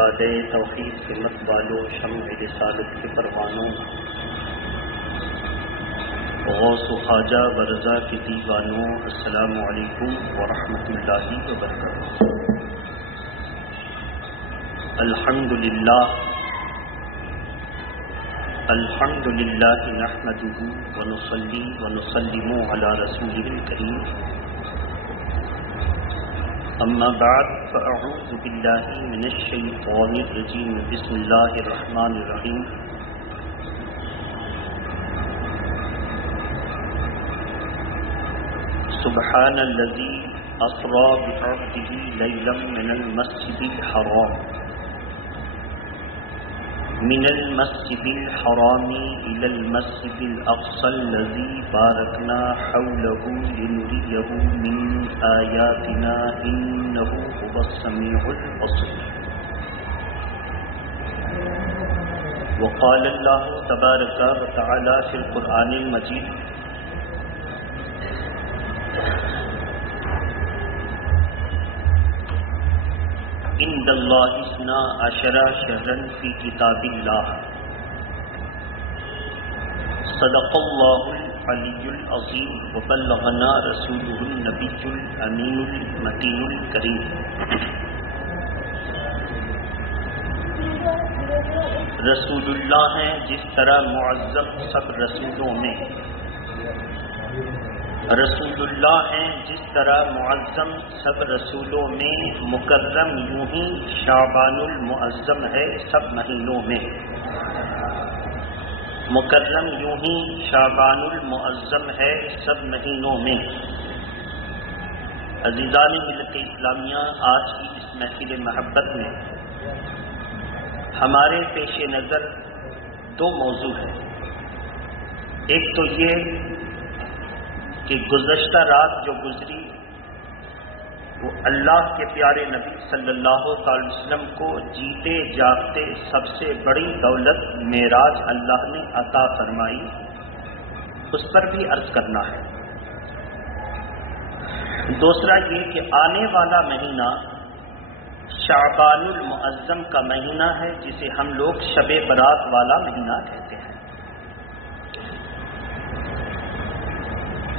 عباد توحید کے مت والوں، شمع رسالت کے پروانوں، غوث و خواجہ و رضا کے دیوانوں، السلام علیکم ورحمۃ اللہ وبرکاتہ۔ الحمد للہ نحمده ونصلی ونسلم علی رسوله الکریم، اما بعد فاعوذ باللہ من الشیطان الرجیم، بسم اللہ الرحمن الرحیم۔ سبحان الذی اسری بعبده لیلا من المسجد الحرام إلى المسجد الأقصى الذي باركنا حوله لنريه من آياتنا إنه هو السميع البصير۔ وقال الله تبارك وتعالى في القرآن المجيد: عند اللہ 12 شهرا في كتاب الله، صدق اللہ العلی العظیم وبلغنا رسوله النبی الامین المتین الکریم۔ رسول اللہ ہیں جس طرح معظم سب رسولوں میں، رسول اللہ ہیں جس طرح معظم سب رسولوں میں، مکرم یوں ہی شعبان المعظم ہے سب مہینوں میں، مکرم یوں ہی شعبان المعظم ہے سب مہینوں میں۔ عزیزان ملت اسلامیہ، آج کی اس محفل محبت میں ہمارے پیش نظر 2 موضوع ہیں۔ ایک تو یہ کہ گزشتہ رات جو گزری وہ اللہ کے پیارے نبی صلی اللہ علیہ وسلم کو جیتے جاگتے سب سے بڑی دولت معراج اللہ نے عطا فرمائی، اس پر بھی عرض کرنا ہے۔ دوسرا یہ کہ آنے والا مہینہ شعبان المعظم کا مہینہ ہے، جسے ہم لوگ شب برات والا مہینہ کہتے ہیں۔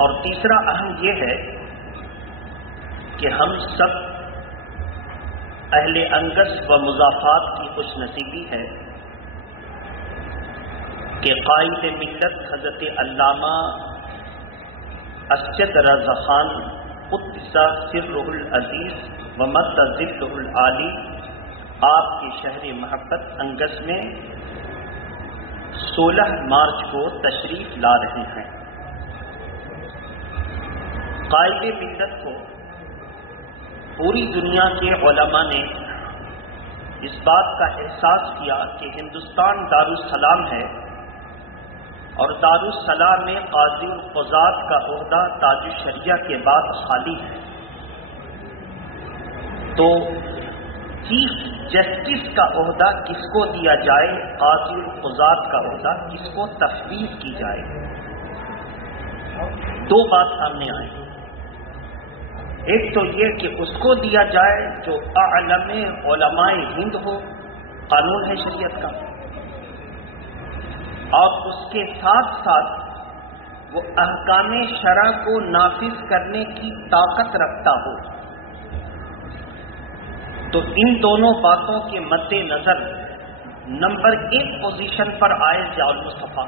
اور تیسرا اہم یہ ہے کہ ہم سب اہل انگس و مضافات کی خوش نصیبی ہے کہ قائد ملت حضرت علامہ اسجد رضا خان قدس سرہ العزیز و مد ظلہ العالی آپ کے شہر محبت انگس میں 16 مارچ کو تشریف لا رہے ہیں۔ قائد ملت کو پوری دنیا کے علماء نے اس بات کا احساس کیا کہ ہندوستان دارالسلام ہے اور دارالسلام میں قاضی القضات کا عہدہ تاج الشریعہ کے بعد خالی ہے، تو چیف جسٹس کا عہدہ کس کو دیا جائے، قاضی القضات کا عہدہ کس کو تفویض کی جائے۔ 2 بات سامنے آئی۔ ایک تو یہ کہ اس کو دیا جائے جو اعلم علماء ہند ہو، قانون ہے شریعت کا، اور اس کے ساتھ ساتھ وہ احکام شرع کو نافذ کرنے کی طاقت رکھتا ہو۔ تو ان دونوں باتوں کے مد نظر نمبر 1 پوزیشن پر آئے ضیاء المصطفیٰ۔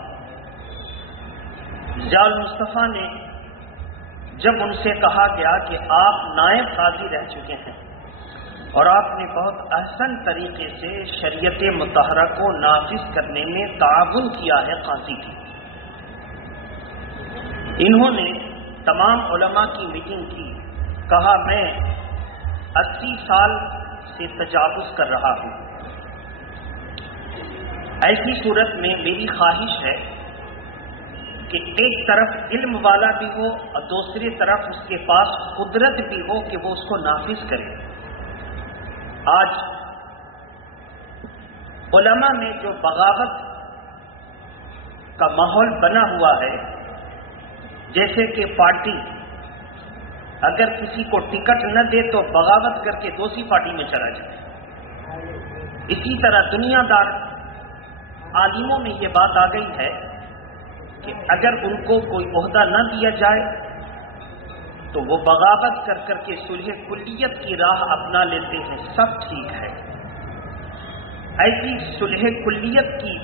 ضیاء المصطفیٰ نے جب ان سے کہا گیا کہ آپ نائب قاضی رہ چکے ہیں اور آپ نے بہت احسن طریقے سے شریعت مطہرہ کو نافذ کرنے میں تعاون کیا ہے قاضی کی، انہوں نے تمام علماء کی میٹنگ کی، کہا میں 80 سال سے تجاوز کر رہا ہوں، ایسی صورت میں میری خواہش ہے کہ ایک طرف علم والا بھی ہو اور دوسری طرف اس کے پاس قدرت بھی ہو کہ وہ اس کو نافذ کرے۔ آج علماء میں جو بغاوت کا ماحول بنا ہوا ہے، جیسے کہ پارٹی اگر کسی کو ٹکٹ نہ دے تو بغاوت کر کے دوسری پارٹی میں چلا جائے، اسی طرح دنیا دار عالموں میں یہ بات آ گئی ہے کہ اگر ان کو کوئی عہدہ نہ دیا جائے تو وہ بغاوت کر کر کے صلح کلیت کی راہ اپنا لیتے ہیں، سب ٹھیک ہے۔ ایسی صلح کلیت کی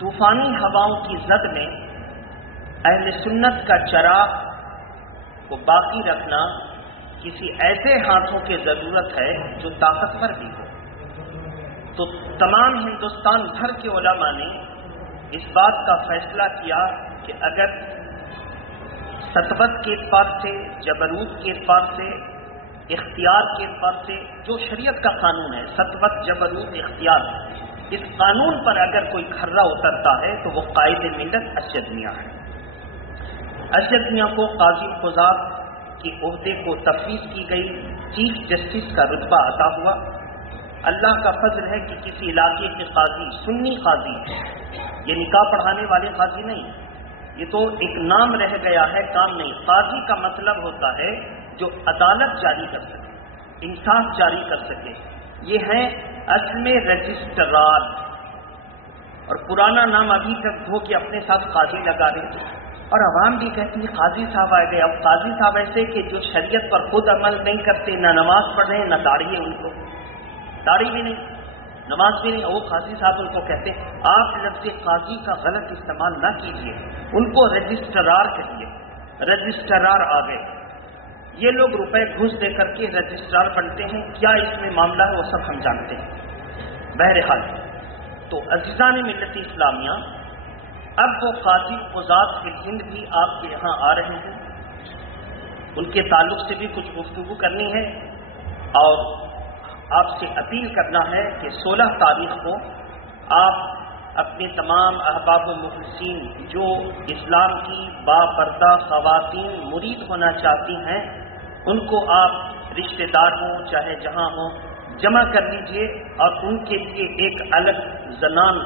طوفانی ہواؤں کی زد میں اہل سنت کا چراغ کو باقی رکھنا کسی ایسے ہاتھوں کی ضرورت ہے جو طاقتور بھی ہو۔ تو تمام ہندوستان بھر کے علماء نے اس بات کا فیصلہ کیا کہ اگر سطوت کے اعتبار سے، جبروت کے اعتبار سے، اختیار کے اعتبار سے، جو شریعت کا قانون ہے سطوت، جبروت، اختیار، اس قانون پر اگر کوئی کھرا اترتا ہے تو وہ قائد ملت اشرف میاں ہے۔ اشرف میاں کو قاضی قضات کے عہدے کو تفویض کی گئی، چیف جسٹس کا رتبہ عطا ہوا۔ اللہ کا فضل ہے کہ کسی علاقے کے قاضی سنی قاضی، یہ نکاح پڑھانے والے قاضی نہیں، یہ تو ایک نام رہ گیا ہے، کام نہیں۔ قاضی کا مطلب ہوتا ہے جو عدالت جاری کر سکے، انصاف جاری کر سکے، یہ ہے اصل میں رجسٹرار، اور پرانا نام ابھی تک دھو کے اپنے ساتھ قاضی لگا رہے تھے، اور عوام بھی کہتی ہے قاضی صاحب آ گئے۔ اب قاضی صاحب ایسے کہ جو شریعت پر خود عمل نہیں کرتے، نہ نماز پڑھ رہے ہیں، نہ داڑھی ہے ان کو، داڑھی بھی نہیں، نماز بھی نہیں، وہ قاضی صاحب ان کو کہتے ہیں۔ آپ لفظ قاضی کا غلط استعمال نہ کیجیے، ان کو رجسٹرار کہیے۔ رجسٹرار آ گئے، یہ لوگ روپے گھوس دے کر کے رجسٹرار بنتے ہیں، کیا اس میں معاملہ ہے وہ سب ہم جانتے ہیں۔ بہرحال تو عزیزان ملت اسلامیہ، اب وہ قاضی قضات فی الہند بھی آپ کے یہاں آ رہے ہیں، ان کے تعلق سے بھی کچھ گفتگو کرنی ہے، اور آپ سے اپیل کرنا ہے کہ 16 تاریخ کو آپ اپنے تمام احباب و مخلصین جو اسلام کی باپردہ خواتین مرید ہونا چاہتی ہیں، ان کو آپ رشتہ دار ہوں چاہے جہاں ہوں جمع کر لیجئے، اور ان کے لیے ایک الگ زنان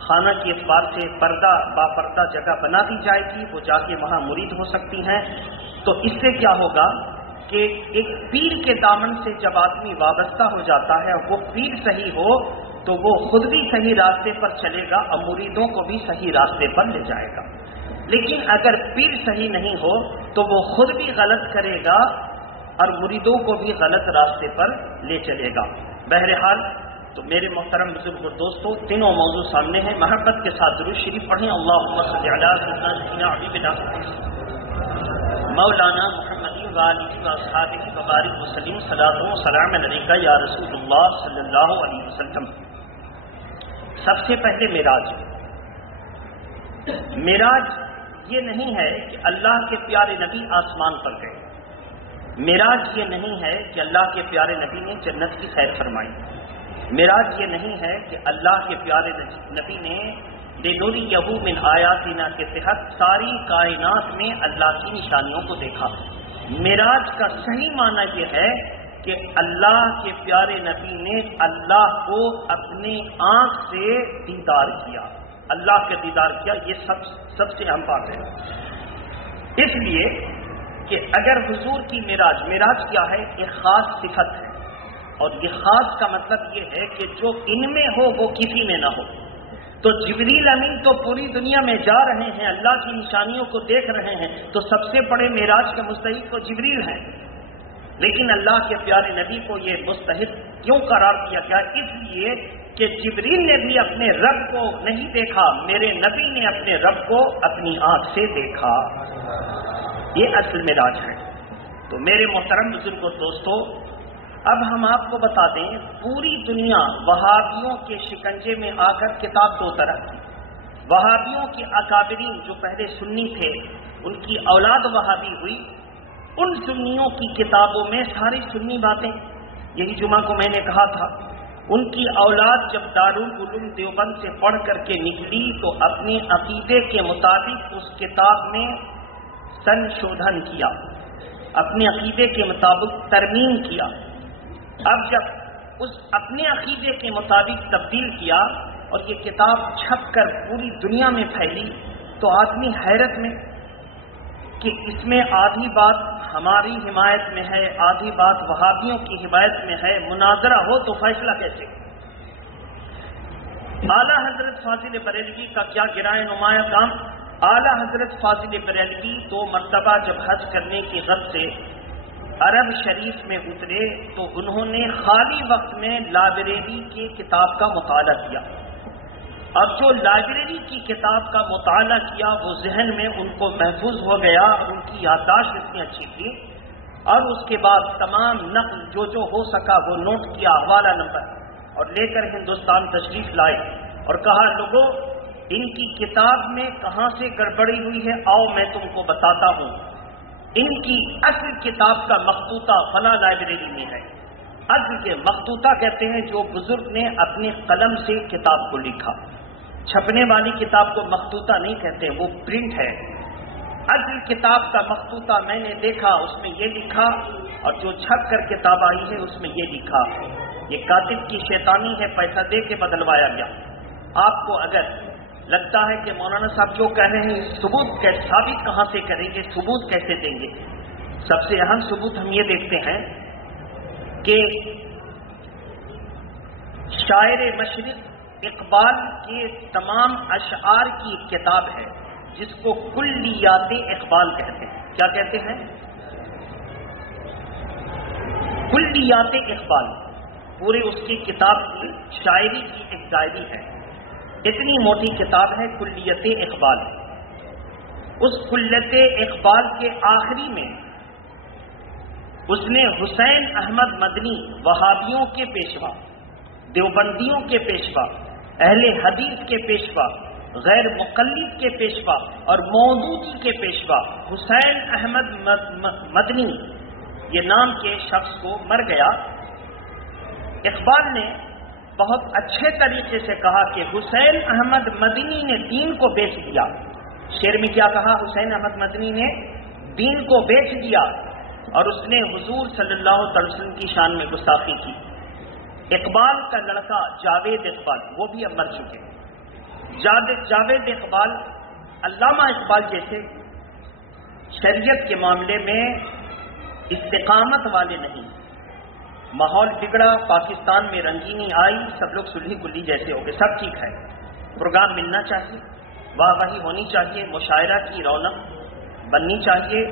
خانہ کے اعتبار سے پردہ باپردہ جگہ بنا دی جائے گی، وہ جا کے وہاں مرید ہو سکتی ہیں۔ تو اس سے کیا ہوگا کہ ایک پیر کے دامن سے جب آدمی وابستہ ہو جاتا ہے، وہ پیر صحیح ہو تو وہ خود بھی صحیح راستے پر چلے گا اور مریدوں کو بھی صحیح راستے پر لے جائے گا۔ لیکن اگر پیر صحیح نہیں ہو تو وہ خود بھی غلط کرے گا اور مریدوں کو بھی غلط راستے پر لے چلے گا۔ بہرحال تو میرے محترم بزرگ اور دوستو، تینوں موضوع سامنے ہیں، محبت کے ساتھ درود شریف پڑھیں۔ اللہم صلی علی سیدنا حبیبنا مولانا محمد وآلہ واصحابہ وبارک وسلم، صلاۃ و سلام علیک یا رسول اللہ صلی اللہ علیہ وسلم۔ سب سے پہلے معراج یہ نہیں ہے کہ اللہ کے پیارے نبی آسمان پر گئے، معراج یہ نہیں ہے کہ اللہ کے پیارے نبی نے جنت کی سیر فرمائی، معراج یہ نہیں ہے کہ اللہ کے پیارے نبی نے لِنُرِيَهُ مِنْ آیاتنا کے تحت ساری کائنات میں اللہ کی نشانیوں کو دیکھا۔ معراج کا صحیح معنی یہ ہے کہ اللہ کے پیارے نبی نے اللہ کو اپنے آنکھ سے دیدار کیا، اللہ کا دیدار کیا، یہ سب سے اہم بات ہے۔ اس لیے کہ اگر حضور کی معراج کیا ہے، ایک خاص صفت ہے، اور یہ خاص کا مطلب یہ ہے کہ جو ان میں ہو وہ کسی میں نہ ہو۔ تو جبریل امین تو پوری دنیا میں جا رہے ہیں، اللہ کی نشانیوں کو دیکھ رہے ہیں، تو سب سے بڑے معراج کے مستحق تو جبریل ہیں، لیکن اللہ کے پیارے نبی کو یہ مستحق کیوں قرار دیا گیا؟ اس لیے کہ جبریل نے بھی اپنے رب کو نہیں دیکھا، میرے نبی نے اپنے رب کو اپنی آنکھ سے دیکھا، یہ اصل معراج ہے۔ تو میرے محترم بزرگ و دوستو، اب ہم آپ کو بتا دیں، پوری دنیا وہابیوں کے شکنجے میں آ کر کتاب دو طرح کی، وہابیوں کے اکابرین جو پہلے سنی تھے ان کی اولاد وہابی ہوئی، ان سنیوں کی کتابوں میں ساری سنی باتیں، یہی جمعہ کو میں نے کہا تھا، ان کی اولاد جب دارالعلوم دیوبند سے پڑھ کر کے نکلی تو اپنے عقیدے کے مطابق اس کتاب میں سنشودھن کیا، اپنے عقیدے کے مطابق ترمیم کیا۔ اب جب اس اپنے عقیدے کے مطابق تبدیل کیا اور یہ کتاب چھپ کر پوری دنیا میں پھیلی تو آدمی حیرت میں کہ اس میں آدھی بات ہماری حمایت میں ہے، آدھی بات وہابیوں کی حمایت میں ہے، مناظرہ ہو تو فیصلہ کیسے؟ اعلیٰ حضرت فاضل بریلوی کا کیا گرائے نمایاں کام؟ اعلیٰ حضرت فاضل بریلوی 2 مرتبہ جب حج کرنے کی غرض سے عرب شریف میں اترے تو انہوں نے خالی وقت میں لائبریری کی کتاب کا مطالعہ کیا. اب جو لائبریری کی کتاب کا مطالعہ کیا وہ ذہن میں ان کو محفوظ ہو گیا اور ان کی یادداشت اتنی اچھی تھی، اور اس کے بعد تمام نقل جو ہو سکا وہ نوٹ کیا، حوالہ نمبر، اور لے کر ہندوستان تشریف لائے اور کہا لوگوں ان کی کتاب میں کہاں سے گڑبڑی ہوئی ہے، آؤ میں تم کو بتاتا ہوں. ان کی اصل کتاب کا مخطوطہ فلاں لائبریری میں ہے. اصل کے مخطوطہ کہتے ہیں جو بزرگ نے اپنے قلم سے کتاب کو لکھا. چھپنے والی کتاب کو مخطوطہ نہیں کہتے، وہ پرنٹ ہے. اصل کتاب کا مخطوطہ میں نے دیکھا، اس میں یہ لکھا، اور جو چھپ کر کتاب آئی ہے اس میں یہ لکھا. یہ کاتب کی شیطانی ہے، پیسہ دے کے بدلوایا گیا. آپ کو اگر لگتا ہے کہ مولانا صاحب جو کہہ رہے ہیں ثبوت ثابت کہاں سے کریں گے، ثبوت کیسے دیں گے؟ سب سے اہم ثبوت ہم یہ دیکھتے ہیں کہ شاعر مشرق اقبال کے تمام اشعار کی ایک کتاب ہے جس کو کلیات اقبال کہتے ہیں. کیا کہتے ہیں؟ کلیات اقبال. پورے اس کی کتاب کی شاعری کی ایک ڈائری ہے. اتنی موٹی کتاب ہے کلیت اقبال. اس کلیت اقبال کے آخری میں اس نے حسین احمد مدنی، وہابیوں کے پیشوا، دیوبندیوں کے پیشوا، اہل حدیث کے پیشوا، غیر مقلد کے پیشوا اور مودودی کے پیشوا حسین احمد مدنی یہ نام کے شخص کو مر گیا. اقبال نے بہت اچھے طریقے سے کہا کہ حسین احمد مدنی نے دین کو بیچ دیا. شعر میں کیا کہا؟ حسین احمد مدنی نے دین کو بیچ دیا اور اس نے حضور صلی اللہ علیہ وسلم کی شان میں گستاخی کی. اقبال کا لڑکا جاوید اقبال، وہ بھی اب مر چکے. جاوید اقبال علامہ اقبال جیسے شریعت کے معاملے میں استقامت والے نہیں. ماحول بگڑا، پاکستان میں رنگینی آئی، سب لوگ سلھی کلی جیسے ہو گئے. سب ٹھیک ہے، پروگرام ملنا چاہیے، واہ واہی ہونی چاہیے، مشاعرہ کی رونق بننی چاہیے،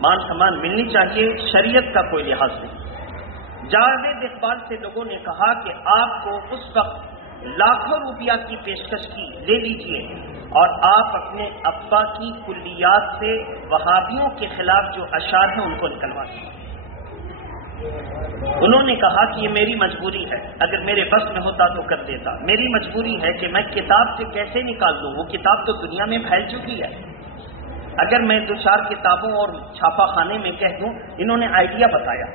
مان سمان ملنی چاہیے، شریعت کا کوئی لحاظ نہیں. جاوید اقبال سے لوگوں نے کہا کہ آپ کو اس وقت لاکھوں روپیہ کی پیشکش کی، لے لیجئے اور آپ اپنے ابا کی کلیات سے وہابیوں کے خلاف جو اشعار ہیں ان کو نکلوا دیں. انہوں نے کہا کہ یہ میری مجبوری ہے، اگر میرے بس میں ہوتا تو کر دیتا. میری مجبوری ہے کہ میں کتاب سے کیسے نکال دوں، وہ کتاب تو دنیا میں پھیل چکی ہے. اگر میں 2-4 کتابوں اور چھاپا خانے میں کہہ دوں. انہوں نے آئیڈیا بتایا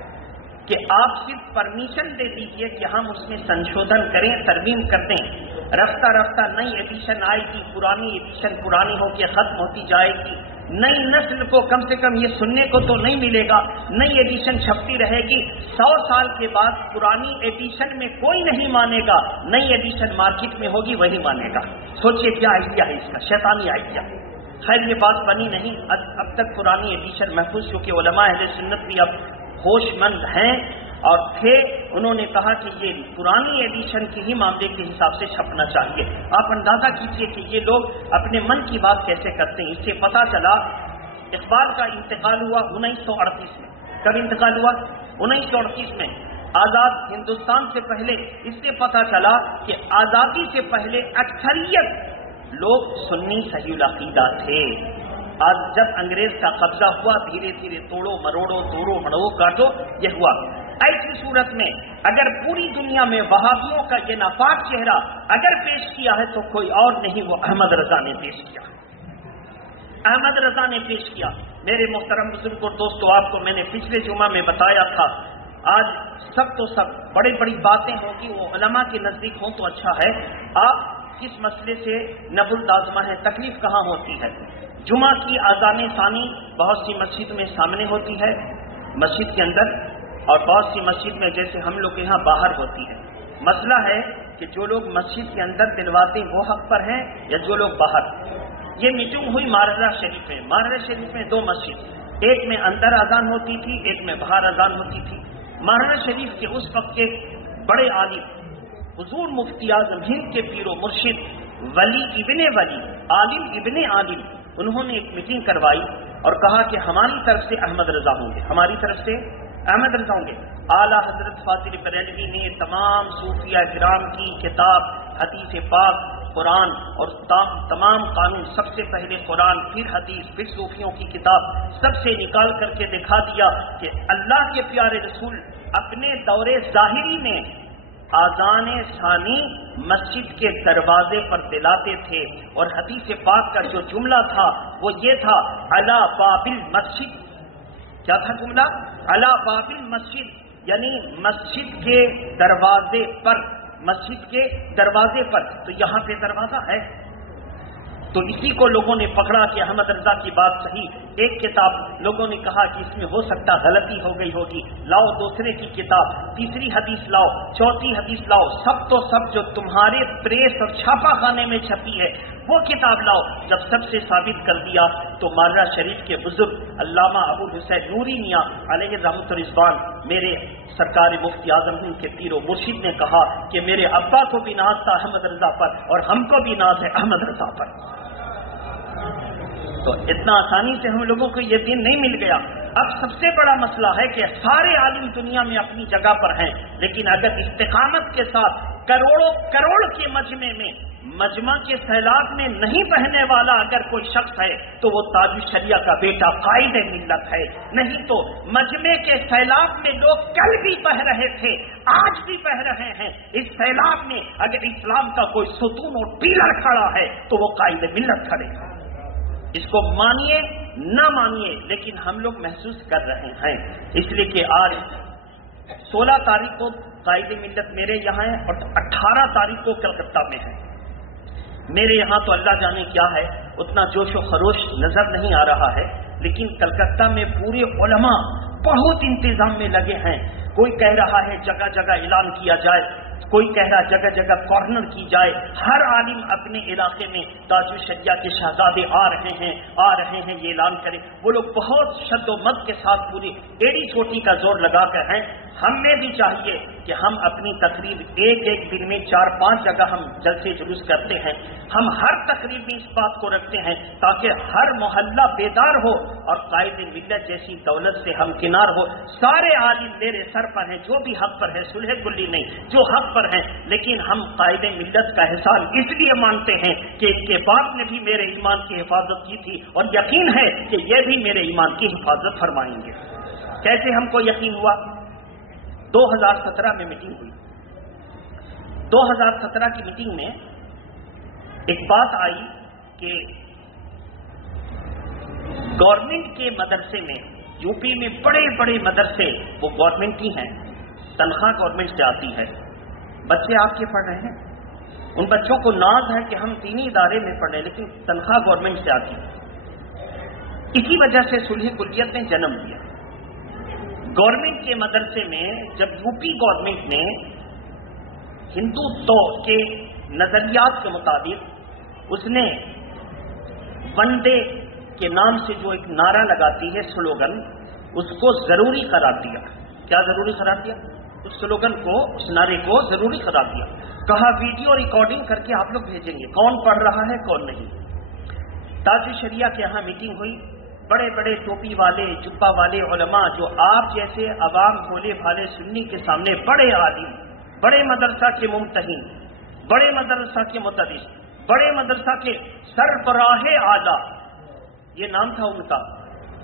کہ آپ صرف پرمیشن دے دیجئے کہ ہم اس میں سنشودھن کریں، ترمیم کر دیں. رفتہ رفتہ نئی ایڈیشن آئے گی، پرانی ایڈیشن پرانی ہو کے ختم ہوتی جائے گی. نئی نسل کو کم سے کم یہ سننے کو تو نہیں ملے گا، نئی ایڈیشن چھپتی رہے گی. 100 سال کے بعد پرانی ایڈیشن میں کوئی نہیں مانے گا، نئی ایڈیشن مارکیٹ میں ہوگی وہی مانے گا. سوچئے کیا آئیڈیا ہے اس کا، شیطانی آئیڈیا. خیر یہ بات بنی نہیں. اب تک پرانی ایڈیشن محفوظ، کیونکہ علماء اہل سنت بھی اب ہوش مند ہیں اور تھے. انہوں نے کہا کہ یہ پرانی ایڈیشن کے ہی معاملے کے حساب سے چھپنا چاہیے. آپ اندازہ کیجئے کہ یہ لوگ اپنے من کی بات کیسے کرتے ہیں. اس سے پتہ چلا اقبال کا انتقال ہوا 1938 میں. کب انتقال ہوا؟ 1938 میں. آزاد ہندوستان سے پہلے اس سے پتہ چلا کہ آزادی سے پہلے اکثریت لوگ سنی صحیح العقیدہ تھے. آج جب انگریز کا قبضہ ہوا دھیرے دھیرے توڑو مروڑو توڑو مڑو کاٹو یہ ہوا. ایسی صورت میں اگر پوری دنیا میں وہابیوں کا یہ ناپاک چہرہ اگر پیش کیا ہے تو کوئی اور نہیں، وہ احمد رضا نے پیش کیا. احمد رضا نے پیش کیا. میرے محترم بزرگ اور دوستو، آپ کو میں نے پچھلے جمعہ میں بتایا تھا، آج سب تو سب بڑی بڑی باتیں ہوں گی وہ علماء کے نزدیک ہوں تو اچھا ہے. آپ کس مسئلے سے نبل دازمہ ہے، تکلیف کہاں ہوتی ہے؟ جمعہ کی آذان ثانی بہت سی مسجد میں سامنے ہوتی ہے مسجد کے اندر، اور بہت سی مسجد میں جیسے ہم لوگ کے یہاں باہر ہوتی ہے. مسئلہ ہے کہ جو لوگ مسجد کے اندر دلواتے وہ حق پر ہیں یا جو لوگ باہر. یہ میٹنگ ہوئی مہاراجہ شریف میں. مہاراجہ شریف میں 2 مسجد، ایک میں اندر اذان ہوتی تھی، ایک میں باہر اذان ہوتی تھی۔ مہارانا شریف کے اس وقت کے بڑے عالم حضور مفتی اعظم ہند کے پیر و مرشد ولی ابن ولی، عالم ابن عالم، انہوں نے ایک میٹنگ کروائی اور کہا کہ ہماری طرف سے احمد رضا ہوں گے، ہماری طرف سے احمد رضا ہوں گے۔ اعلیٰ حضرت فاضل بریلوی نے تمام صوفیہ کرام کی کتاب حدیث پاک، قرآن اور تمام قانون، سب سے پہلے قرآن، پھر حدیث، پھر صوفیوں کی کتاب، سب سے نکال کر کے دکھا دیا کہ اللہ کے پیارے رسول اپنے دور ظاہری میں آذان ثانی مسجد کے دروازے پر دلاتے تھے، اور حدیث پاک کا جو جملہ تھا وہ یہ تھا علی باب المسجد۔ کیا تھا جملہ؟ علی باب المسجد، یعنی مسجد کے دروازے پر، مسجد کے دروازے پر۔ تو یہاں پہ دروازہ ہے، تو اسی کو لوگوں نے پکڑا کہ احمد رضا کی بات صحیح۔ ایک کتاب لوگوں نے کہا کہ اس میں ہو سکتا غلطی ہو گئی ہوگی، لاؤ دوسرے کی کتاب، تیسری حدیث لاؤ، چوتھی حدیث لاؤ، سب تو سب جو تمہارے پریس اور چھاپا خانے میں چھپی ہے وہ کتاب لاؤ۔ جب سب سے ثابت کر دیا تو مہارانا شریف کے بزرگ علامہ ابو الحسین نوری میاں علیہ رحمۃ الرضوان، میرے سرکار مفتی اعظم ہند کے پیر و مرشد نے کہا کہ میرے ابا کو بھی ناز تھا احمد رضا پر اور ہم کو بھی ناز ہے احمد رضا پر۔ تو اتنا آسانی سے ہم لوگوں کو یہ دین نہیں مل گیا۔ اب سب سے بڑا مسئلہ ہے کہ سارے عالم دنیا میں اپنی جگہ پر ہیں، لیکن اگر استقامت کے ساتھ کروڑوں کروڑ کے مجمع کے سیلاب میں نہیں بہنے والا اگر کوئی شخص ہے تو وہ تاج الشریعہ کا بیٹا قائد ملت ہے۔ نہیں تو مجمع کے سیلاب میں لوگ کل بھی بہ رہے تھے، آج بھی بہ رہے ہیں۔ اس سیلاب میں اگر اسلام کا کوئی ستون اور پیلر کھڑا ہے تو وہ قائد ملت کھڑے گا۔ اس کو مانیے نہ مانیے، لیکن ہم لوگ محسوس کر رہے ہیں، اس لیے کہ آج 16 تاریخ کو قائد ملت میرے یہاں ہے اور 18 تاریخ کو کلکتہ میں ہے۔ میرے یہاں تو اللہ جانے کیا ہے، اتنا جوش و خروش نظر نہیں آ رہا ہے، لیکن کلکتہ میں پورے علماء بہت انتظام میں لگے ہیں۔ کوئی کہہ رہا ہے جگہ جگہ اعلان کیا جائے، کوئی کہہ رہا جگہ جگہ کارنر کی جائے، ہر عالم اپنے علاقے میں تاج الشریعہ کے شہزادے آ رہے ہیں یہ اعلان کریں۔ وہ لوگ بہت شد و مد کے ساتھ پوری ایڑی چوٹی کا زور لگا کر ہیں۔ ہمیں بھی چاہیے کہ ہم اپنی تقریب ایک دن میں 4-5 جگہ ہم جلسے جلوس کرتے ہیں، ہم ہر تقریب میں اس بات کو رکھتے ہیں تاکہ ہر محلہ بیدار ہو اور قائد ملت جیسی دولت سے ہمکنار ہو۔ سارے عالم میرے سر پر ہیں، جو بھی حق پر ہے، سلح گلی نہیں، جو حق پر ہیں، لیکن ہم قائد ملت کا احسان اس لیے مانتے ہیں کہ اس کے باپ نے بھی میرے ایمان کی حفاظت کی تھی اور یقین ہے کہ یہ بھی میرے ایمان کی حفاظت فرمائیں گے۔ کیسے ہم کو یقین ہوا؟ 2017 میں میٹنگ ہوئی۔ 2017 کی میٹنگ میں ایک بات آئی کہ گورنمنٹ کے مدرسے میں، یو پی میں بڑے بڑے مدرسے وہ گورنمنٹ کی ہیں، تنخواہ گورنمنٹ سے آتی ہے، بچے آپ کے پڑھ رہے ہیں، ان بچوں کو ناز ہے کہ ہم دینی ادارے میں پڑھ رہے ہیں، لیکن تنخواہ گورنمنٹ سے آتی ہے۔ اسی وجہ سے صلح کلیت نے جنم لیا۔ گورنمنٹ کے مدرسے میں جب یو پی گورنمنٹ نے ہندوتو کے نظریات کے مطابق اس نے وندے کے نام سے جو ایک نعرہ لگاتی ہے سلوگن، اس کو ضروری قرار دیا۔ کیا ضروری قرار دیا؟ اس سلوگن کو، اس نعرے کو ضروری قرار دیا۔ کہا ویڈیو ریکارڈنگ کر کے آپ لوگ بھیجیں گے، کون پڑھ رہا ہے کون نہیں۔ تاج الشریعہ کے یہاں میٹنگ ہوئی، بڑے بڑے ٹوپی والے جبہ والے علماء جو آپ جیسے عوام بھولے بھالے سنی کے سامنے بڑے عالم، بڑے مدرسہ کے ممتحن، بڑے مدرسہ کے متدرس، بڑے مدرسہ کے سربراہ اعلیٰ، یہ نام تھا ان کا۔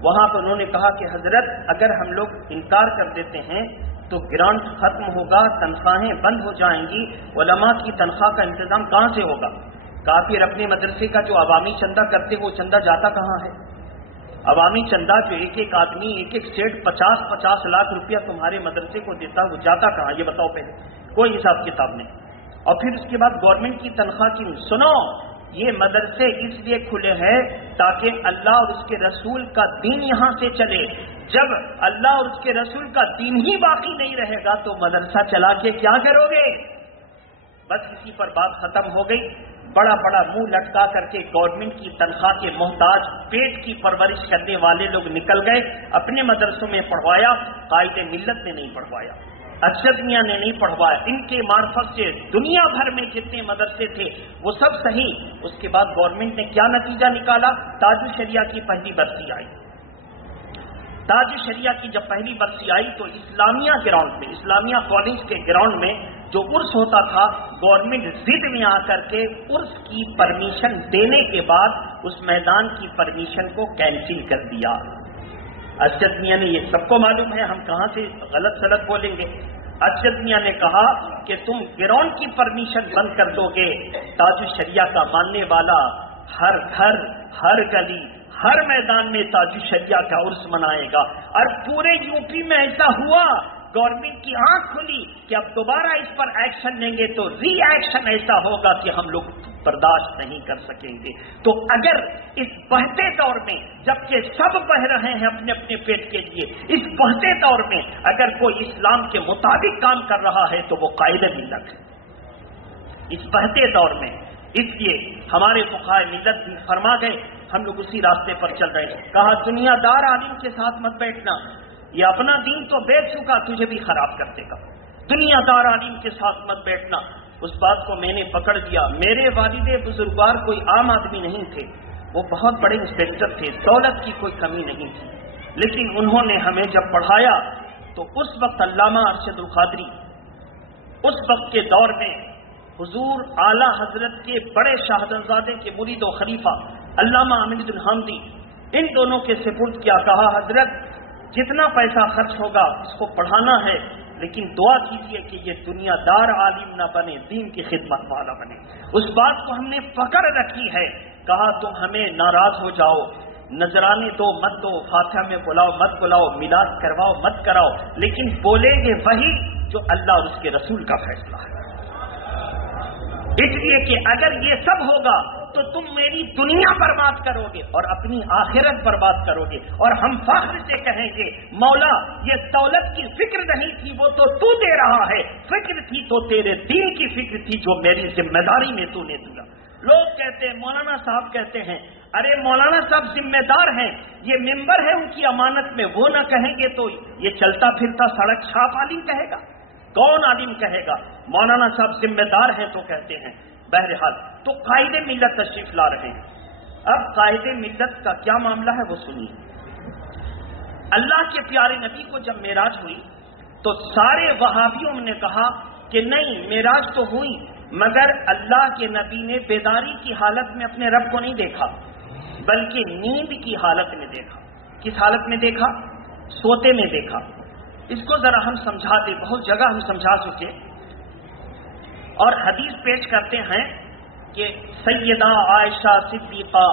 وہاں پر انہوں نے کہا کہ حضرت اگر ہم لوگ انکار کر دیتے ہیں تو گرانٹ ختم ہوگا، تنخواہیں بند ہو جائیں گی، علماء کی تنخواہ کا انتظام کہاں سے ہوگا؟ کہا پھر اپنے مدرسے کا جو عوامی چندہ کرتے وہ چندہ جاتا کہاں ہے؟ عوامی چندہ جو ایک آدمی ایک سیٹ 50 لاکھ روپیہ تمہارے مدرسے کو دیتا وہ جاتا کہاں؟ یہ بتاؤ پہلے، کوئی حساب کتاب نہیں۔ اور پھر اس کے بعد گورنمنٹ کی تنخواہ کی سنو، یہ مدرسے اس لیے کھلے ہیں تاکہ اللہ اور اس کے رسول کا دین یہاں سے چلے۔ جب اللہ اور اس کے رسول کا دین ہی باقی نہیں رہے گا تو مدرسہ چلا کے کیا کرو گے؟ بس اسی پر بات ختم ہو گئی۔ بڑا بڑا منہ لٹکا کر کے گورنمنٹ کی تنخواہ کے محتاج پیٹ کی پرورش کرنے والے لوگ نکل گئے، اپنے مدرسوں میں پڑھوایا، قائد ملت نے نہیں پڑھوایا، ارشد میاں نے نہیں پڑھوایا، ان کے معرفت سے دنیا بھر میں جتنے مدرسے تھے وہ سب صحیح۔ اس کے بعد گورنمنٹ نے کیا نتیجہ نکالا؟ تاج الشریعہ کی پہلی برسی آئی۔ تاج الشریعہ کی جب پہلی برسی آئی تو اسلامیہ گراؤنڈ میں، اسلامیہ کالج کے گراؤنڈ میں جو عرس ہوتا تھا، گورنمنٹ ضد میں آ کر کے عرس کی پرمیشن دینے کے بعد اس میدان کی پرمیشن کو کینسل کر دیا۔ ارشد میاں نے، یہ سب کو معلوم ہے، ہم کہاں سے غلط سلط بولیں گے، ارشد میاں نے کہا کہ تم گراؤنڈ کی پرمیشن بند کر دو گے، تاج الشریعہ کا ماننے والا ہر گھر، ہر گلی، ہر میدان میں تاج الشریعہ کا عرس منائے گا۔ اور پورے یو پی میں ایسا ہوا، گورنمنٹ کی آنکھ کھلی کہ اب دوبارہ اس پر ایکشن لیں گے تو ری ایکشن ایسا ہوگا کہ ہم لوگ برداشت نہیں کر سکیں گے۔ تو اگر اس بہتے دور میں، جبکہ سب بہ رہے ہیں اپنے اپنے پیٹ کے لیے، اس بہتے دور میں اگر کوئی اسلام کے مطابق کام کر رہا ہے تو وہ قائد ملت ہے، اس بہتے دور میں۔ اس لیے ہمارے فقہائے ملت بھی فرما گئے، ہم لوگ اسی راستے پر چل رہے ہیں۔ کہا دنیا دار عالم کے ساتھ مت بیٹھنا، یہ اپنا دین تو بیچ چکا، تجھے بھی خراب کر دے گا۔ دنیا دار عالم کے ساتھ مت بیٹھنا، اس بات کو میں نے پکڑ دیا۔ میرے والد بزرگوار کوئی عام آدمی نہیں تھے، وہ بہت بڑے انسپیکٹر تھے، دولت کی کوئی کمی نہیں تھی، لیکن انہوں نے ہمیں جب پڑھایا تو اس وقت علامہ ارشد القادری، اس وقت کے دور میں حضور اعلی حضرت کے بڑے شاہزادے کے مرید و خلیفہ علامہ امین الحمدی، ان دونوں کے سپرد کیا، کہا حضرت جتنا پیسہ خرچ ہوگا اس کو پڑھانا ہے، لیکن دعا کیجیے کہ یہ دنیا دار عالم نہ بنے، دین کی خدمت والا بنے۔ اس بات کو ہم نے پکڑ رکھی ہے۔ کہا تم ہمیں ناراض ہو جاؤ، نذرانے دو مت دو، فاتحہ میں بلاؤ مت بلاؤ، میلاد کرواؤ مت کراؤ، لیکن بولیں گے وہی جو اللہ اور اس کے رسول کا فیصلہ ہے۔ اس لیے کہ اگر یہ سب ہوگا تو تم میری دنیا برباد کرو گے اور اپنی آخرت برباد کرو گے، اور ہم فخر سے کہیں گے مولا یہ دولت کی فکر نہیں تھی، وہ تو دے رہا ہے، فکر تھی تو تیرے دین کی فکر تھی جو میری ذمہ داری میں تو نے دیا۔ لوگ کہتے ہیں، مولانا صاحب کہتے ہیں، ارے مولانا صاحب ذمہ دار ہیں، یہ ممبر ہے ان کی امانت میں، وہ نہ کہیں گے تو یہ چلتا پھرتا سڑک چھاپ عالم کہے گا، کون عالم کہے گا؟ مولانا صاحب ذمہ دار ہیں تو کہتے ہیں۔ بہرحال تو قائد ملت تشریف لا رہے ہیں۔ اب قائد ملت کا کیا معاملہ ہے وہ سنیے۔ اللہ کے پیارے نبی کو جب معراج ہوئی تو سارے وہابیوں نے کہا کہ نہیں، معراج تو ہوئی مگر اللہ کے نبی نے بیداری کی حالت میں اپنے رب کو نہیں دیکھا، بلکہ نیند کی حالت میں دیکھا۔ کس حالت میں دیکھا؟ سوتے میں دیکھا۔ اس کو ذرا ہم سمجھا دیں، بہت جگہ ہم سمجھا چکے، اور حدیث پیش کرتے ہیں کہ سیدہ عائشہ صدیقہ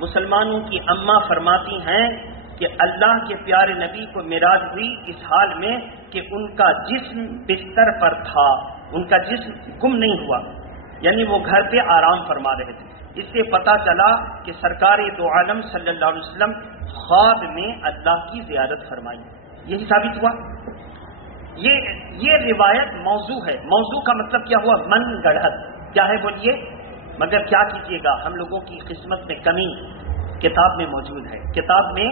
مسلمانوں کی اماں فرماتی ہیں کہ اللہ کے پیارے نبی کو معراج ہوئی اس حال میں کہ ان کا جسم بستر پر تھا، ان کا جسم گم نہیں ہوا، یعنی وہ گھر پہ آرام فرما رہے تھے۔ اس سے پتہ چلا کہ سرکار دو عالم صلی اللہ علیہ وسلم خواب میں اللہ کی زیارت فرمائی، یہی ثابت ہوا۔ یہ روایت موضوع ہے۔ موضوع کا مطلب کیا ہوا؟ من گڑھت۔ کیا ہے بولیے؟ مگر کیا کیجیے گا، ہم لوگوں کی قسمت میں کمی کتاب میں موجود ہے، کتاب میں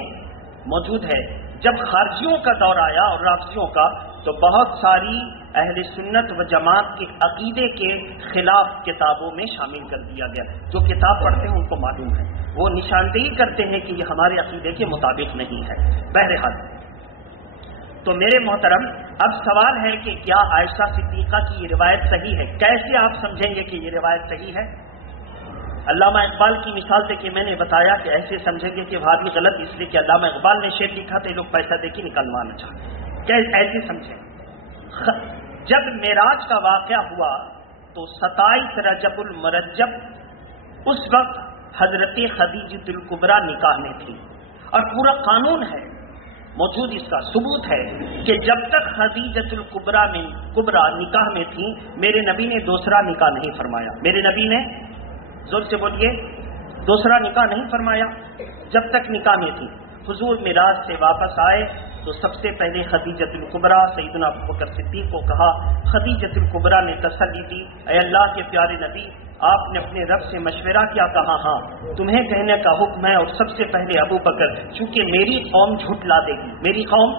موجود ہے۔ جب خارجیوں کا دور آیا اور رافضیوں کا تو بہت ساری اہل سنت و جماعت کے عقیدے کے خلاف کتابوں میں شامل کر دیا گیا۔ جو کتاب پڑھتے ہیں ان کو معلوم ہے، وہ نشاندہی کرتے ہیں کہ یہ ہمارے عقیدے کے مطابق نہیں ہے۔ بہرحال تو میرے محترم، اب سوال ہے کہ کیا عائشہ صدیقہ کی یہ روایت صحیح ہے؟ کیسے آپ سمجھیں گے کہ یہ روایت صحیح ہے؟ علامہ اقبال کی مثال دے کے میں نے بتایا کہ ایسے سمجھیں گے کہ وہابی غلط، اس لیے کہ علامہ اقبال نے شعر لکھا تھا، یہ لوگ پیسہ دے کے نکلوانا چاہتے، ایسے سمجھیں۔ جب معراج کا واقعہ ہوا تو 27 رجب المرجب اس وقت حضرت خدیجہ الکبریٰ نکاح میں تھی، اور پورا قانون ہے موجود، اس کا ثبوت ہے کہ جب تک خدیجہ الکبریٰ نکاح میں تھی میرے نبی نے دوسرا نکاح نہیں فرمایا۔ میرے نبی نے، زور سے بولیے، دوسرا نکاح نہیں فرمایا جب تک نکاح میں تھی۔ حضور معراج سے واپس آئے تو سب سے پہلے خدیجہ الکبریٰ سیدنا ابوبکر صدیق کو کہا۔ خدیجہ الکبریٰ نے تسلی دی، اے اللہ کے پیارے نبی، آپ نے اپنے رب سے مشورہ کیا؟ کہا ہاں، تمہیں کہنے کا حکم ہے اور سب سے پہلے ابو بکر، چونکہ میری قوم جھٹلا دے گی، میری قوم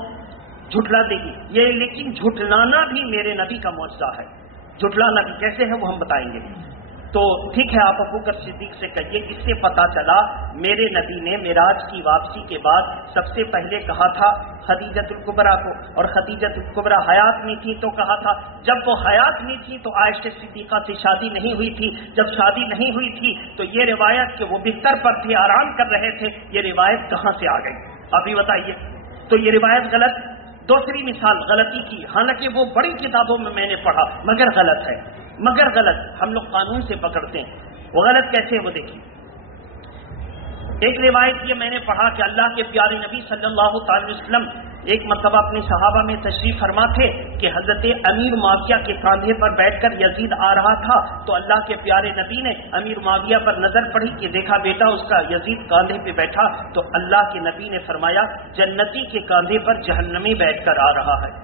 جھٹلا دے گی یہ، لیکن جھٹلانا بھی میرے نبی کا معجزہ ہے۔ جھٹلانا بھی کیسے ہے وہ ہم بتائیں گے۔ تو ٹھیک ہے، آپ ابو بکر صدیق سے کہیے، اس سے پتا چلا میرے نبی نے معراج کی واپسی کے بعد سب سے پہلے کہا تھا خدیجۃ الکبریٰ کو، اور خدیجۃ الکبریٰ حیات میں تھی تو کہا تھا، جب وہ حیات میں تھی تو عائشہ صدیقہ سے شادی نہیں ہوئی تھی، جب شادی نہیں ہوئی تھی تو یہ روایت کہ وہ بستر پر تھے، آرام کر رہے تھے، یہ روایت کہاں سے آ گئی؟ آپ ہی بتائیے۔ تو یہ روایت غلط۔ دوسری مثال غلطی کی، حالانکہ وہ بڑی کتابوں میں نے پڑھا، مگر غلط ہے، مگر غلط۔ ہم لوگ قانون سے پکڑتے ہیں، وہ غلط کیسے؟ وہ دیکھیے، ایک روایت یہ میں نے پڑھا کہ اللہ کے پیارے نبی صلی اللہ تعالی وسلم ایک مرتبہ اپنے صحابہ میں تشریف فرما تھے کہ حضرت امیر معاویہ کے کاندھے پر بیٹھ کر یزید آ رہا تھا، تو اللہ کے پیارے نبی نے امیر معاویہ پر نظر پڑی کہ دیکھا بیٹا اس کا یزید کاندھے پہ بیٹھا، تو اللہ کے نبی نے فرمایا جنتی کے کاندھے پر جہنمی بیٹھ کر آ رہا ہے۔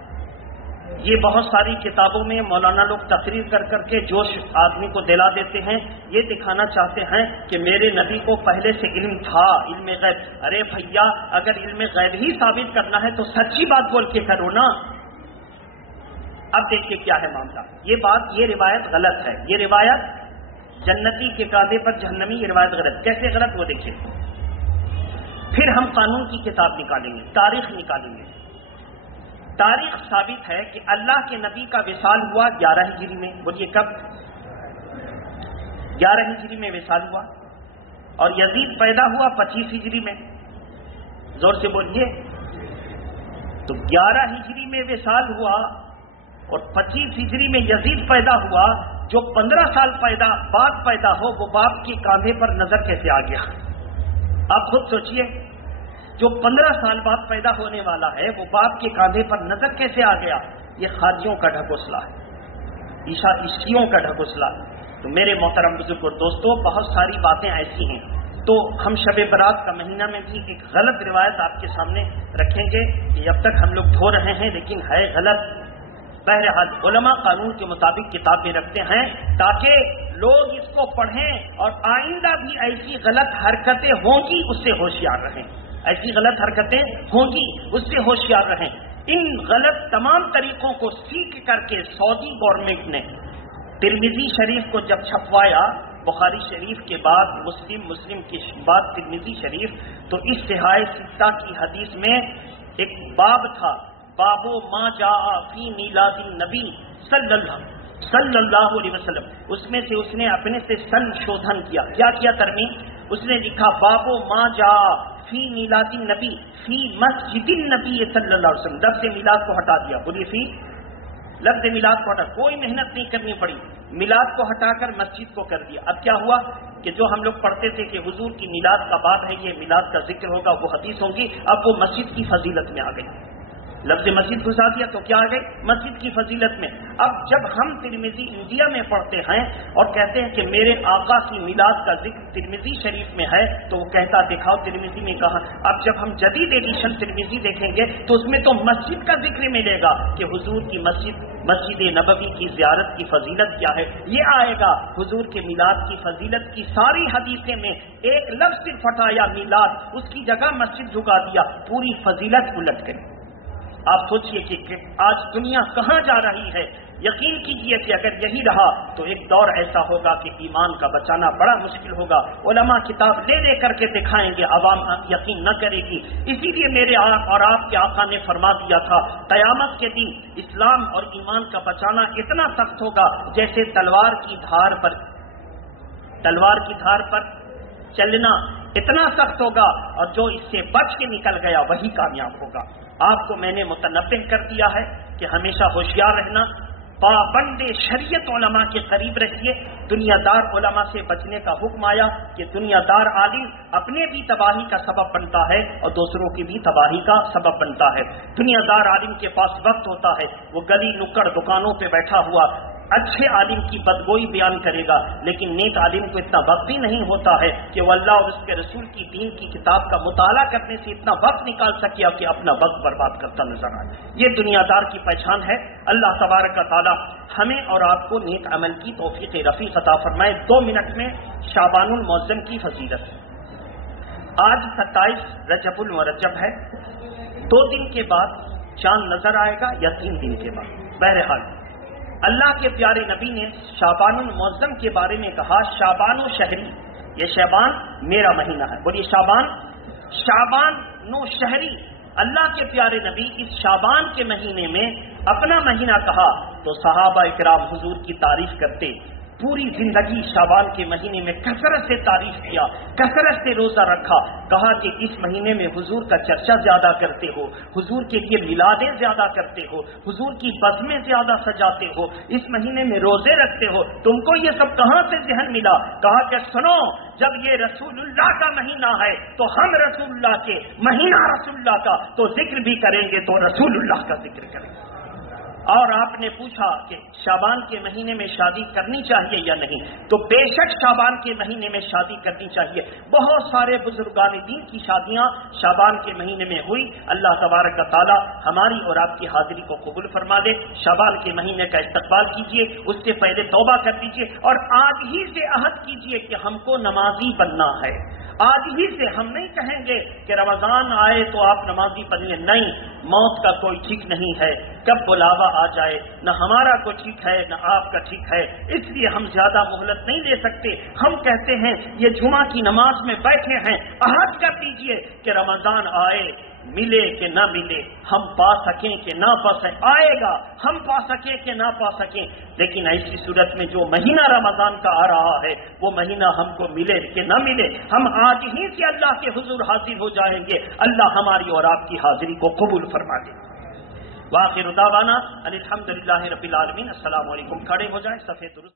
یہ بہت ساری کتابوں میں مولانا لوگ تقریر کر کر کے جوش آدمی کو دلا دیتے ہیں، یہ دکھانا چاہتے ہیں کہ میرے نبی کو پہلے سے علم تھا، علم غیب۔ ارے بھیا، اگر علم غیب ہی ثابت کرنا ہے تو سچی بات بول کے کرو نا۔ اب دیکھیے کیا ہے معاملہ، یہ روایت غلط ہے، یہ روایت جنتی کے کاندھے پر جہنمی، یہ روایت غلط۔ کیسے غلط وہ دیکھیے۔ پھر ہم قانون کی کتاب نکالیں گے، تاریخ نکالیں گے۔ تاریخ ثابت ہے کہ اللہ کے نبی کا وصال ہوا 11 ہجری میں۔ بولیے کب؟ 11 ہجری میں وصال ہوا، اور یزید پیدا ہوا 25 ہجری میں۔ زور سے بولیے۔ تو 11 ہجری میں وصال ہوا اور 25 ہجری میں یزید پیدا ہوا، جو 15 سال بعد پیدا ہو وہ باپ کے کاندھے پر نظر کیسے آ گیا؟ آپ خود سوچئے، جو 15 سال بعد پیدا ہونے والا ہے وہ باپ کے کاندھے پر نظر کیسے آ گیا؟ یہ خارجیوں کا ڈھکوسلا ہے، عیسائیوں کا ڈھکوسلا۔ تو میرے محترم بزرگ اور دوستو، بہت ساری باتیں ایسی ہیں۔ تو ہم شب برات کا مہینہ میں بھی ایک غلط روایت آپ کے سامنے رکھیں گے کہ اب تک ہم لوگ دھو رہے ہیں لیکن ہے غلط۔ بہرحال علماء قانون کے مطابق کتابیں رکھتے ہیں تاکہ لوگ اس کو پڑھیں اور آئندہ بھی ایسی غلط حرکتیں ہوں گی اس سے ہوشیار رہیں، ایسی غلط حرکتیں ہوں گی اس سے ہوشیار رہیں۔ ان غلط تمام طریقوں کو سیکھ کر کے سعودی گورنمنٹ نے ترمذی شریف کو جب چھپوایا، بخاری شریف کے بعد مسلم کے بعد ترمذی شریف، تو اس صحاح ستہ کی حدیث میں ایک باب تھا، بابو ما جاء فی میلاد النبی صلی اللہ علیہ وسلم۔ اس میں سے اس نے اپنے سے سنشودھن کیا ترمیم؟ اس نے لکھا بابو ما جاء فی میلاد النبی فی مسجد النبی صلی اللہ علیہ وسلم۔ لفظ میلاد کو ہٹا دیا، بولیے فی، لفظ میلاد کو ہٹا، کوئی محنت نہیں کرنی پڑی، میلاد کو ہٹا کر مسجد کو کر دیا۔ اب کیا ہوا کہ جو ہم لوگ پڑھتے تھے کہ حضور کی میلاد کا باب ہے، یہ میلاد کا ذکر ہوگا، وہ حدیث ہوں گی، اب وہ مسجد کی فضیلت میں آ گئی، لفظ مسجد گھسا دیا تو کیا آ گئی؟ مسجد کی فضیلت میں۔ اب جب ہم ترمذی انڈیا میں پڑھتے ہیں اور کہتے ہیں کہ میرے آقا کی میلاد کا ذکر ترمذی شریف میں ہے، تو وہ کہتا دکھاؤ ترمذی میں کہاں؟ اب جب ہم جدید ایڈیشن ترمذی دیکھیں گے تو اس میں تو مسجد کا ذکر ملے گا کہ حضور کی مسجد نبوی کی زیارت کی فضیلت کیا ہے، یہ آئے گا۔ حضور کے میلاد کی فضیلت کی ساری حدیثیں میں ایک لفظ صرف ہٹایا میلاد، اس کی جگہ مسجد جھکا دیا، پوری فضیلت الٹ گئی۔ آپ سوچئے کہ آج دنیا کہاں جا رہی ہے۔ یقین کیجئے کہ اگر یہی رہا تو ایک دور ایسا ہوگا کہ ایمان کا بچانا بڑا مشکل ہوگا۔ علماء کتاب لے کر کے دکھائیں گے، عوام یقین نہ کرے گی۔ اسی لیے میرے اور آپ کے آقا نے فرما دیا تھا قیامت کے دن اسلام اور ایمان کا بچانا اتنا سخت ہوگا جیسے تلوار کی دھار پر چلنا اتنا سخت ہوگا، اور جو اس سے بچ کے نکل گیا وہی کامیاب ہوگا۔ آپ کو میں نے متنبہ کر دیا ہے کہ ہمیشہ ہوشیار رہنا، پابند شریعت علماء کے قریب رہیے۔ دنیا دار علماء سے بچنے کا حکم آیا کہ دنیا دار عالم اپنے بھی تباہی کا سبب بنتا ہے اور دوسروں کی بھی تباہی کا سبب بنتا ہے۔ دنیا دار عالم کے پاس وقت ہوتا ہے، وہ گلی نکڑ دکانوں پہ بیٹھا ہوا اچھے عالم کی بدگوئی بیان کرے گا، لیکن نیک عالم کو اتنا وقت بھی نہیں ہوتا ہے کہ وہ اللہ اور اس کے رسول کی دین کی کتاب کا مطالعہ کرنے سے اتنا وقت نکال سکے کہ اپنا وقت برباد کرتا نظر آئے۔ یہ دنیا دار کی پہچان ہے۔ اللہ تبارک و تعالی ہمیں اور آپ کو نیک عمل کی توفیق رفیق عطا فرمائے۔ 2 منٹ میں شعبان المعظم کی فضیلت۔ آج 27 رجب المرجب ہے، 2 دن کے بعد چاند نظر آئے گا یا 3 دن کے بعد۔ بہرحال اللہ کے پیارے نبی نے شعبان المعظم کے بارے میں کہا شعبان و شہری، یہ شعبان میرا مہینہ ہے۔ بولیے شعبان و شہری۔ اللہ کے پیارے نبی اس شعبان کے مہینے میں اپنا مہینہ کہا تو صحابہ اکرام حضور کی تعریف کرتے، پوری زندگی شعبان کے مہینے میں کثرت سے تعریف کیا، کثرت سے روزہ رکھا، کہا کہ اس مہینے میں حضور کا چرچا زیادہ کرتے ہو، حضور کے لیے میلادیں زیادہ کرتے ہو، حضور کی بزمیں زیادہ سجاتے ہو، اس مہینے میں روزے رکھتے ہو، تم کو یہ سب کہاں سے ذہن ملا؟ کہا کہ سنو، جب یہ رسول اللہ کا مہینہ ہے تو ہم رسول اللہ کے مہینہ رسول اللہ کا تو ذکر بھی کریں گے، تو رسول اللہ کا ذکر کریں گے۔ اور آپ نے پوچھا کہ شعبان کے مہینے میں شادی کرنی چاہیے یا نہیں، تو بے شک شعبان کے مہینے میں شادی کرنی چاہیے۔ بہت سارے بزرگان دین کی شادیاں شعبان کے مہینے میں ہوئی۔ اللہ تبارک و تعالی ہماری اور آپ کی حاضری کو قبول فرما دے۔ شعبان کے مہینے کا استقبال کیجیے، اس سے پہلے توبہ کر دیجیے، اور آج ہی سے عہد کیجیے کہ ہم کو نمازی بننا ہے۔ آج ہی سے ہم نہیں کہیں گے کہ رمضان آئے تو آپ نمازی بنیے، نہیں، موت کا کوئی ٹھیک نہیں ہے، کب بلاوا آ جائے، نہ ہمارا کوئی ٹھیک ہے نہ آپ کا ٹھیک ہے، اس لیے ہم زیادہ مہلت نہیں لے سکتے۔ ہم کہتے ہیں یہ جمعہ کی نماز میں بیٹھے ہیں، عہد کر دیجئے کہ رمضان آئے، ملے کہ نہ ملے، ہم پا سکیں کہ نہ پا سکیں، آئے گا، ہم پا سکیں کہ نہ پا سکیں، لیکن ایسی صورت میں جو مہینہ رمضان کا آ رہا ہے وہ مہینہ ہم کو ملے کہ نہ ملے، ہم آج ہی سے اللہ کے حضور حاضر ہو جائیں گے۔ اللہ ہماری اور آپ کی حاضری کو قبول فرما دے۔ وآخر دعوانا الحمدللہ رب العالمین۔ السلام علیکم۔ کھڑے ہو جائیں، صفحے درست